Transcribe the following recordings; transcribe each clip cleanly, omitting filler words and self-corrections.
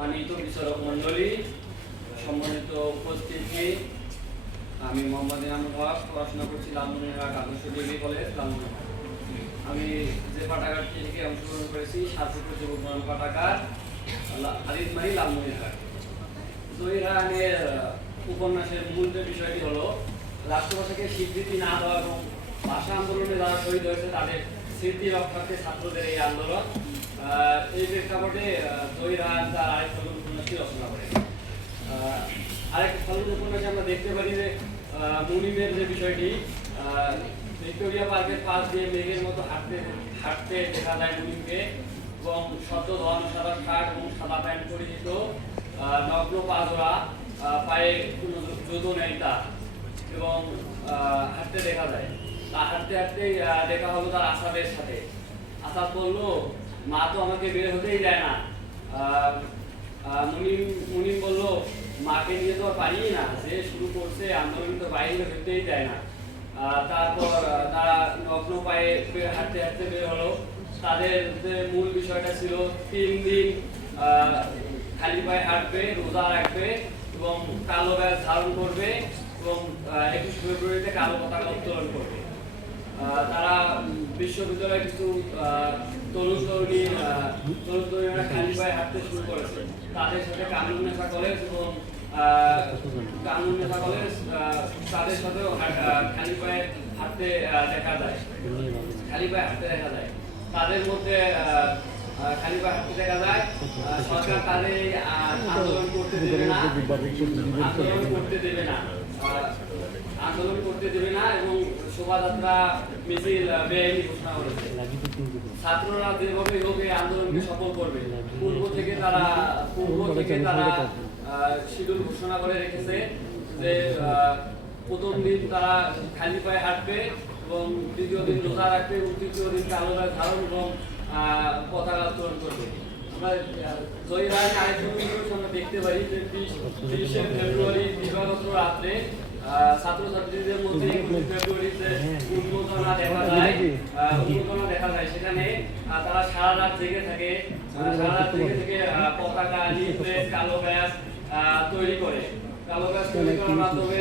সম্মানিত বিচারক মণ্ডলী, সম্মানিত উপস্থিতি, আমি মোহাম্মদ ইনামুল হক, পড়াশোনা করছি লালমনিরহাট আদর্শ ডিগ্রি কলেজ লালমনিরহাট। আমি যে পাঠাগারটি থেকে অংশগ্রহণ করেছি সাতপুর যুবক পাঠাগার আরিদমারি লালমনিরহাট। জহিরানের উপন্যাসের মূল যে বিষয়টি হলো রাষ্ট্রভাষাকে স্বীকৃতি না দেওয়া এবং ভাষা আন্দোলনে যারা শহীদ হয়েছে তাদের স্মৃতি রক্ষার্থে ছাত্রদের এই আন্দোলন। এই প্রেক্ষাপটে জহিরান তার আরেক ফলন উপন্যাসটি রচনা করে। আরেক ফলন উপন্যাসে আমরা দেখতে পারি যে মুনিমের যে বিষয়টি, ভিক্টোরিয়া পার্কের পাশ দিয়ে মেঘের মতো হাঁটতে দেখা যায় মুনিমকে, এবং শব্দ ধোয়ানো সাদা শার্ট এবং সাদা প্যান্ট পরিহিত, নগ্ন পাজোড়া, পায়ে কোনো জুতো নেই তার, এবং হাঁটতে দেখা যায়। হাঁটতে হাঁটতেই দেখা হলো তার আসাদের সাথে। আসাদ বললো, মা তো আমাকে বের হতেই দেয় না। মুনিম বলল, মাকে নিয়ে তো আর পারি না, সে শুরু করছে আন্দোলন, তো বাইরে হতেই দেয় না। তারপর তারা নগ্ন পায়ে হাঁটতে হাঁটতে বের হলো। তাদের যে মূল বিষয়টা ছিল 3 দিন খালি পায়ে হাঁটবে, রোজা রাখবে এবং কালো ব্যাজ ধারণ করবে এবং 21 ফেব্রুয়ারিতে কালো পতাকা উত্তোলন করবে। তারা বিশ্ববিদ্যালয়ে কিছু তরুণীরা খালি পায়ে হাঁটতে শুরু করেছে। তাদের সাথে কানুন নেশা কলেজ এবং তাদের সাথেও খালি পায়ে হাঁটতে দেখা যায়। তাদের মধ্যে খালি পায়ে হাঁটতে দেখা যায়। সরকার তাদের আন্দোলন করতে দেবে না এবং শোভাযাত্রা মিছিল বেআইনি ঘোষণা করেছে। ছাত্ররা যেভাবে হোক এই আন্দোলনকে সফল করবে, পূর্ব থেকে তারা শিডিউল ঘোষণা করে রেখেছে যে প্রথম দিন তারা খালি পায়ে হাঁটবে এবং দ্বিতীয় দিন রোজা রাখবে এবং তৃতীয় দিন কালো ব্যাজ ধারণ এবং পতাকা উত্তোলন করবে। আমরা জহিরানের আরেকজন আমরা দেখতে পারি যে 30 ফেব্রুয়ারি দিবাগত রাত্রে ছাত্রছাত্রীদের মধ্যে 21 ফেব্রুয়ারিতে উন্মোদনা দেখা যায়। সেখানে তারা সারা রাত জেগে থেকে পতাকা, লিফলেট, কালো ব্যাজ তৈরি করে। কালো ব্যাজ তৈরি করার মাধ্যমে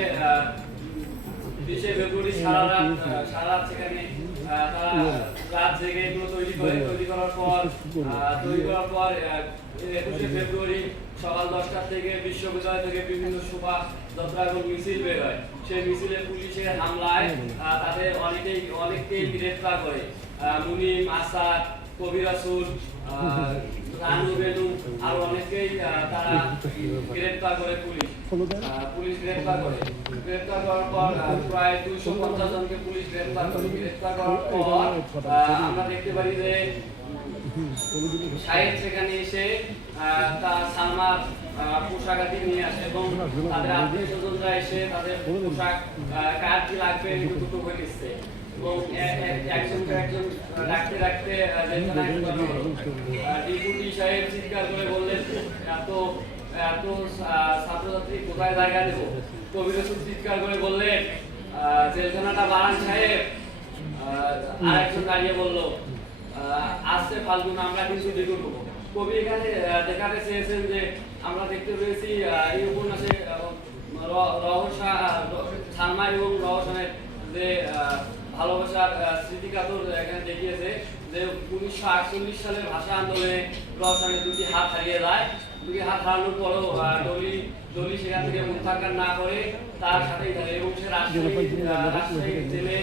20 ফেব্রুয়ারি সারা রাত সেখানে তারা রাত জেগে এগুলো তৈরি করার পর 21 ফেব্রুয়ারি সকাল 10টা থেকে বিশ্ববিদ্যালয় থেকে বিভিন্ন শোভাযাত্রা এবং মিছিল বের হয়। সেই মিছিলে পুলিশের হামলায় তাদের অনেককেই গ্রেফতার করে। মুনিম, আসাদ, কবি রাসুল, রানু বেনু আর অনেককেই তারা গ্রেফতার করে পুলিশ গ্রেফতার করার পর প্রায় 250 জনকে পুলিশ গ্রেফতার করার পর আমরা দেখতে পারি যে শাহেদ সেখানে এসে তার সালমার পোশাকাদি নিয়ে আসে এবং তাদের আত্মীয় স্বজনরা এসে তাদের পোশাক কার কি লাগবে দুটো করে দিচ্ছে এবং একজন রাখতে ডিপুটি সাহেব চিৎকার করে বললেন, এত ছাত্রছাত্রী কোথায় জায়গা দেবো? কবি রাসূল চিৎকার করে বললেন, জেলখানাটা বাড়ান সাহেব। আর একজন দাঁড়িয়ে বললো, আসছে ফাল্গুন, আমরা কিন্তু দ্বিগুণ হবো। কবি এখানে দেখাতে চেয়েছেন যে আমরা দেখতে পেয়েছি এই উপন্যাসে সালমা এবং রওশনের যে ভালোবাসার স্মৃতিকাতর এখানে দেখিয়েছে যে 1948 সালের ভাষা আন্দোলনে রওশনের 2টি হাত হারিয়ে যায়। 2টি হাত হারানোর পরও ডলি সেখান থেকে প্রত্যাখ্যান না করে তার সাথেই থাকে এবং সে রাজশাহী জেলে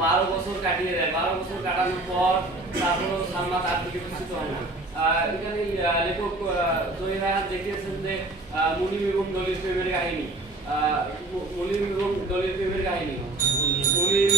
12 বছর কাটিয়ে দেয়। 12 বছর কাটানোর পর তারপরও সালমা তার দিকে বিচ্যুত হয় না। এখানে লেখক জহিরান দেখিয়েছেন যে মুনিম এবং দলির প্রেমের কাহিনী। মুনিম